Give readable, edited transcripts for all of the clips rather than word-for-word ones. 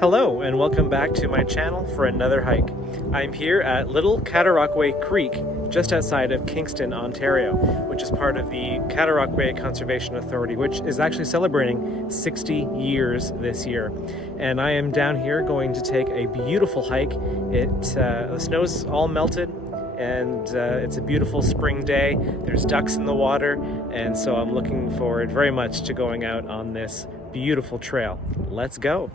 Hello and welcome back to my channel for another hike. I'm here at Little Cataraqui Creek just outside of Kingston, Ontario, which is part of the Cataraqui Conservation Authority, which is actually celebrating 60 years this year. And I am down here going to take a beautiful hike. The snow's all melted and it's a beautiful spring day. There's ducks in the water, and so I'm looking forward very much to going out on this beautiful trail. Let's go.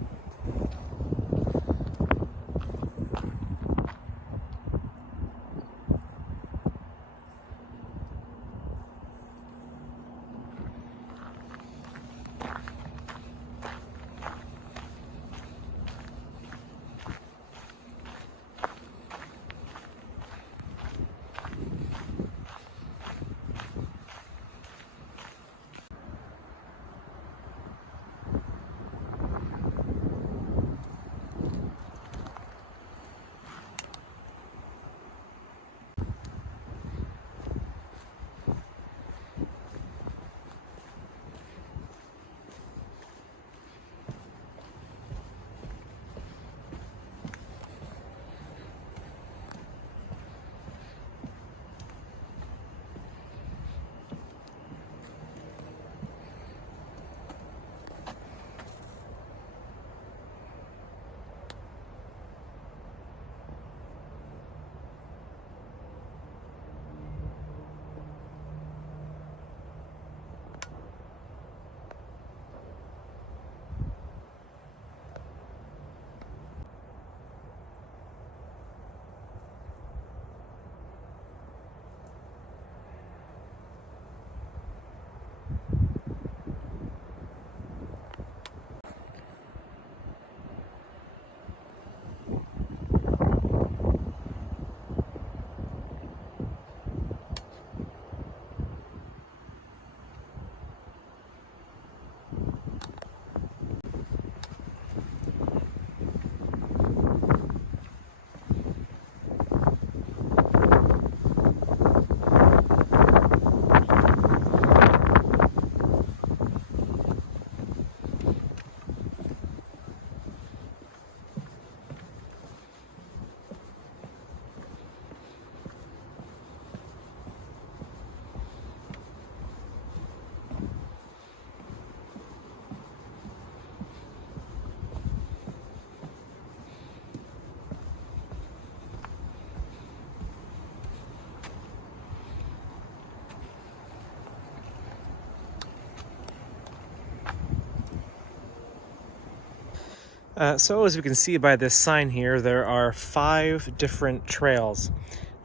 So as we can see by this sign here, there are 5 different trails.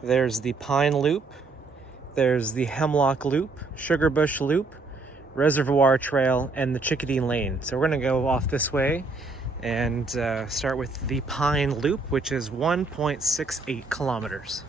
There's the Pine Loop, there's the Hemlock Loop, Sugarbush Loop, Reservoir Trail, and the Chickadee Lane. So we're going to go off this way and start with the Pine Loop, which is 1.68 kilometers.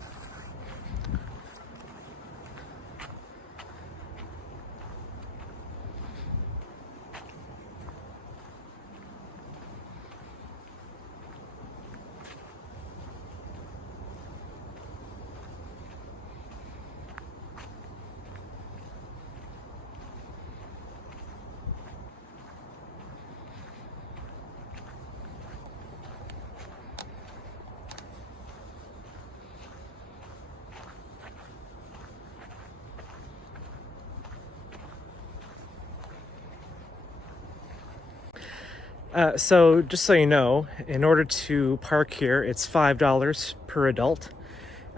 So just so you know, in order to park here, it's $5 per adult,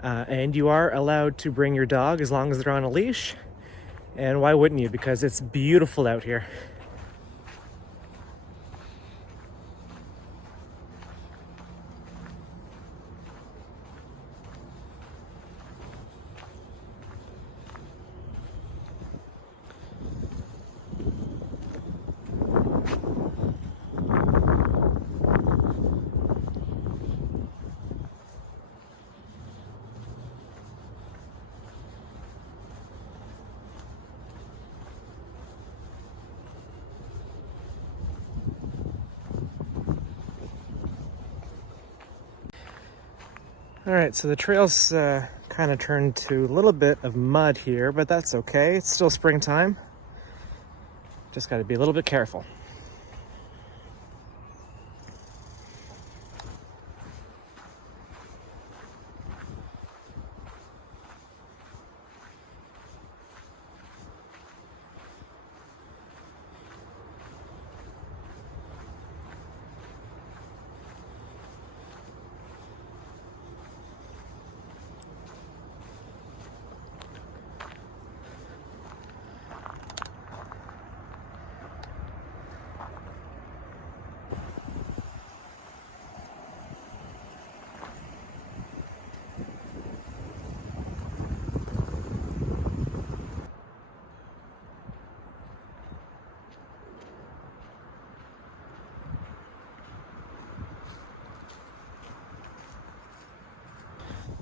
and you are allowed to bring your dog as long as they're on a leash. And why wouldn't you? Because it's beautiful out here. All right, so the trail's kind of turned to a little bit of mud here, but that's okay. It's still springtime. Just got to be a little bit careful.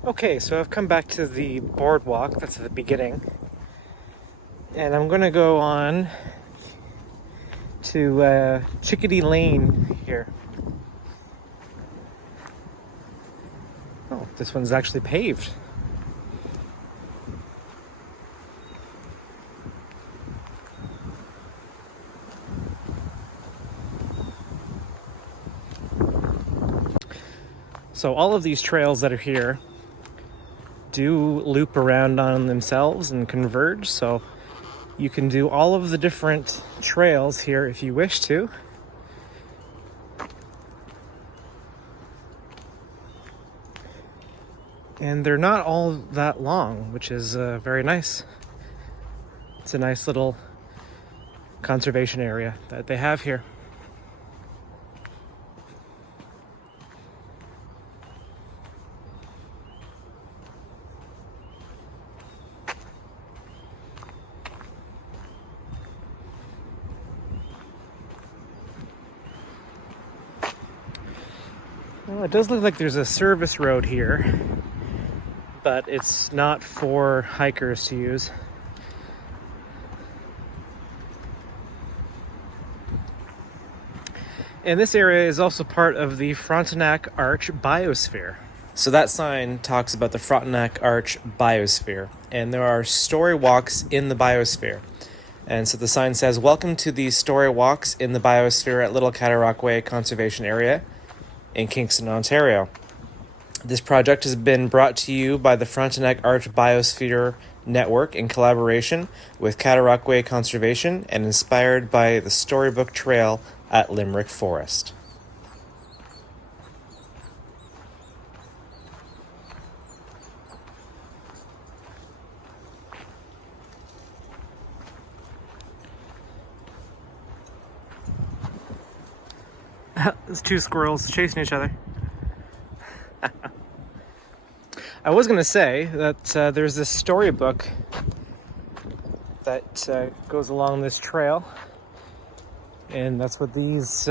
Okay, so I've come back to the boardwalk, that's at the beginning, and I'm gonna go on to Chickadee Lane here. Oh, this one's actually paved. So all of these trails that are here do loop around on themselves and converge, so you can do all of the different trails here if you wish to. And they're not all that long, which is very nice. It's a nice little conservation area that they have here. Well, it does look like there's a service road here, but it's not for hikers to use. And this area is also part of the Frontenac Arch Biosphere. So that sign talks about the Frontenac Arch Biosphere, and there are story walks in the biosphere. And so the sign says, "Welcome to the story walks in the biosphere at Little Cataraqui Conservation Area in Kingston, Ontario. This project has been brought to you by the Frontenac Arch Biosphere Network in collaboration with Cataraqui Conservation and inspired by the Storybook Trail at Limerick Forest." There's two squirrels chasing each other. I was going to say that there's this storybook that goes along this trail, and that's what these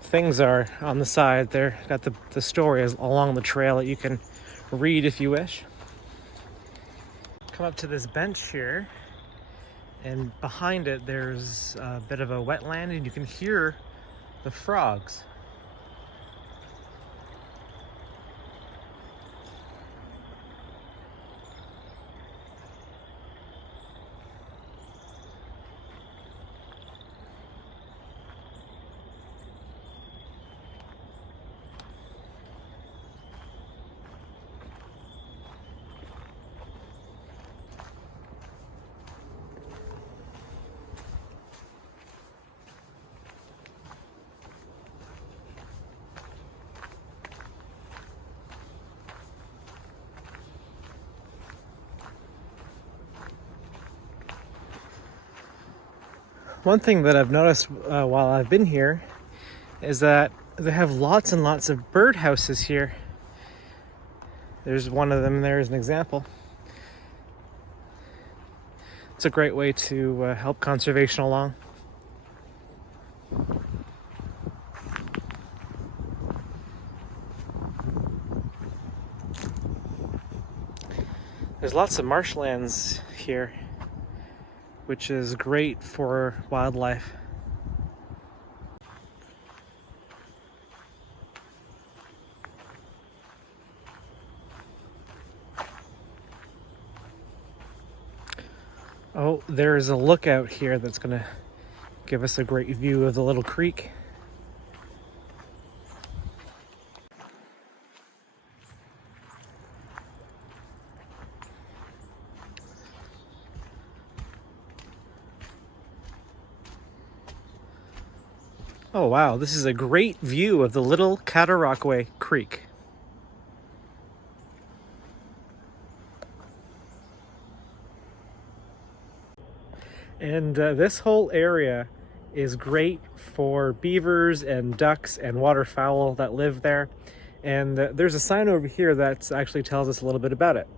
things are on the side. They've got the story along the trail that you can read if you wish. Come up to this bench here, and behind it there's a bit of a wetland, and you can hear the frogs. One thing that I've noticed while I've been here is that they have lots and lots of bird houses here. There's one of them there as an example. It's a great way to help conservation along. There's lots of marshlands here, which is great for wildlife. Oh, there's a lookout here that's going to give us a great view of the little creek. Oh wow, this is a great view of the Little Cataraqui Creek. And this whole area is great for beavers and ducks and waterfowl that live there. And there's a sign over here that actually tells us a little bit about it.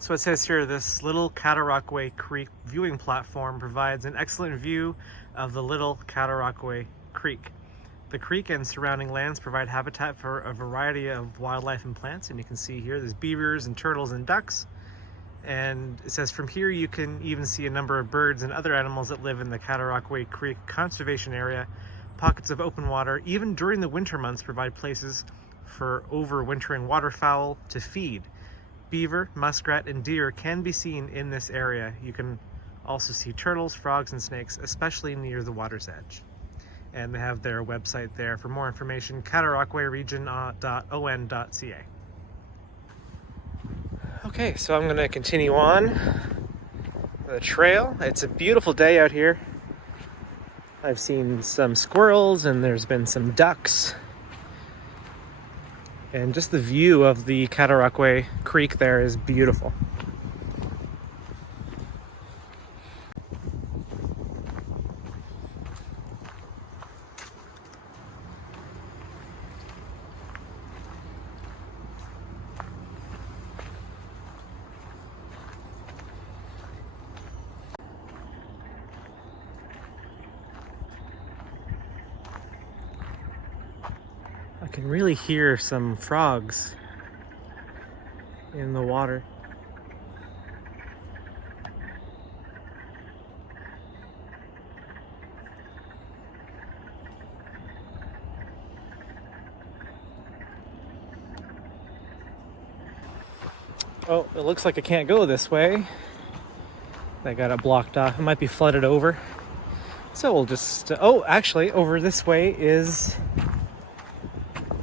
So it says here, this Little Cataraqui Creek viewing platform provides an excellent view of the Little Cataraqui Creek. The creek and surrounding lands provide habitat for a variety of wildlife and plants, and you can see here there's beavers and turtles and ducks. And it says from here you can even see a number of birds and other animals that live in the Cataraqui Creek Conservation Area. Pockets of open water, even during the winter months, provide places for overwintering waterfowl to feed. Beaver, muskrat, and deer can be seen in this area. You can also see turtles, frogs, and snakes, especially near the water's edge. And they have their website there for more information, cataraqui.on.ca. Okay, so I'm going to continue on the trail. It's a beautiful day out here. I've seen some squirrels and there's been some ducks. And just the view of the Cataraqui Creek there is beautiful. I can really hear some frogs in the water. Oh, it looks like I can't go this way. I got it blocked off. It might be flooded over. So we'll just, oh, actually over this way is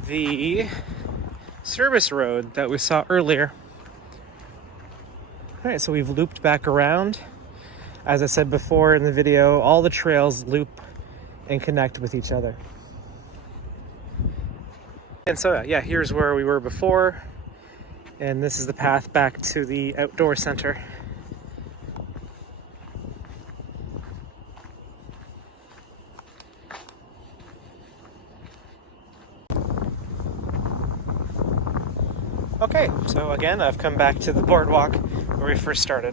the service road that we saw earlier. All right, so we've looped back around. As I said before in the video, all the trails loop and connect with each other. And so, yeah, here's where we were before. And this is the path back to the outdoor center. Okay, so again, I've come back to the boardwalk where we first started.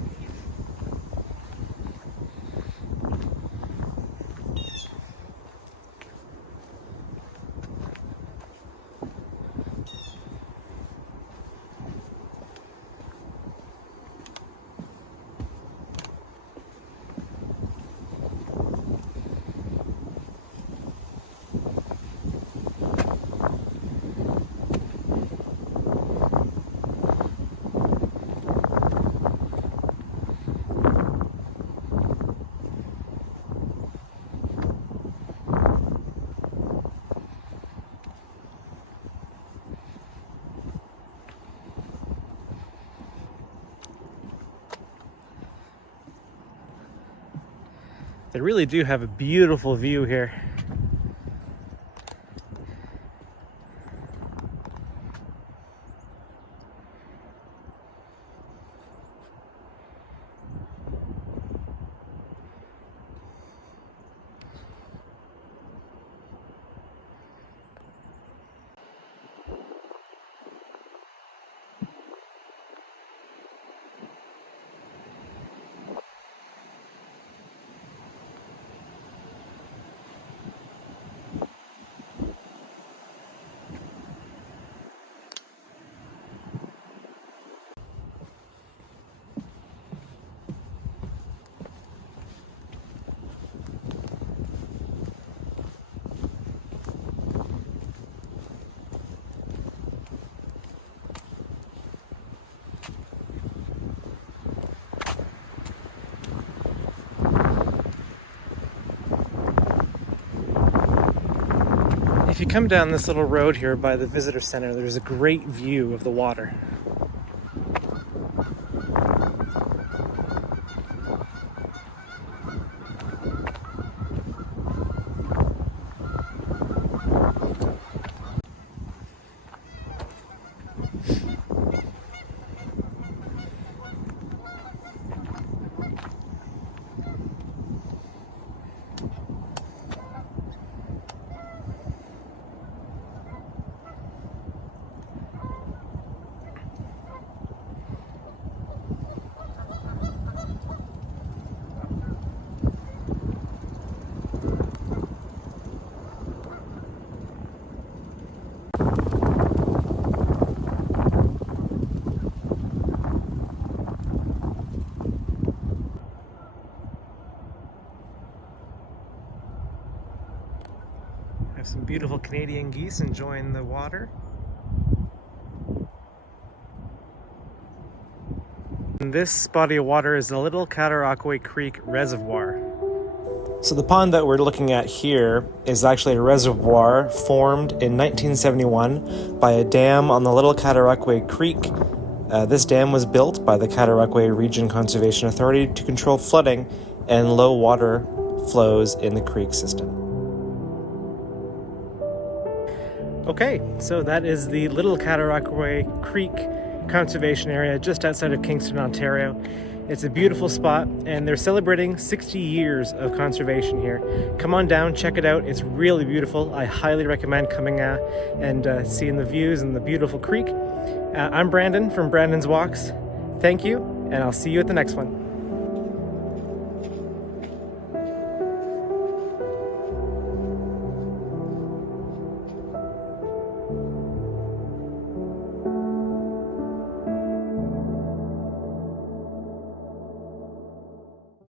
They really do have a beautiful view here. If you come down this little road here by the visitor center, there's a great view of the water. Beautiful Canadian geese enjoying the water. And this body of water is the Little Cataraqui Creek Reservoir. So the pond that we're looking at here is actually a reservoir formed in 1971 by a dam on the Little Cataraqui Creek. This dam was built by the Cataraqui Reigon Conservation Authority to control flooding and low water flows in the creek system. Okay, so that is the Little Cataraqui Creek Conservation Area just outside of Kingston, Ontario. It's a beautiful spot, and they're celebrating 60 years of conservation here. Come on down, check it out. It's really beautiful. I highly recommend coming and seeing the views and the beautiful creek. I'm Brandon from Brandon's Walks. Thank you, and I'll see you at the next one.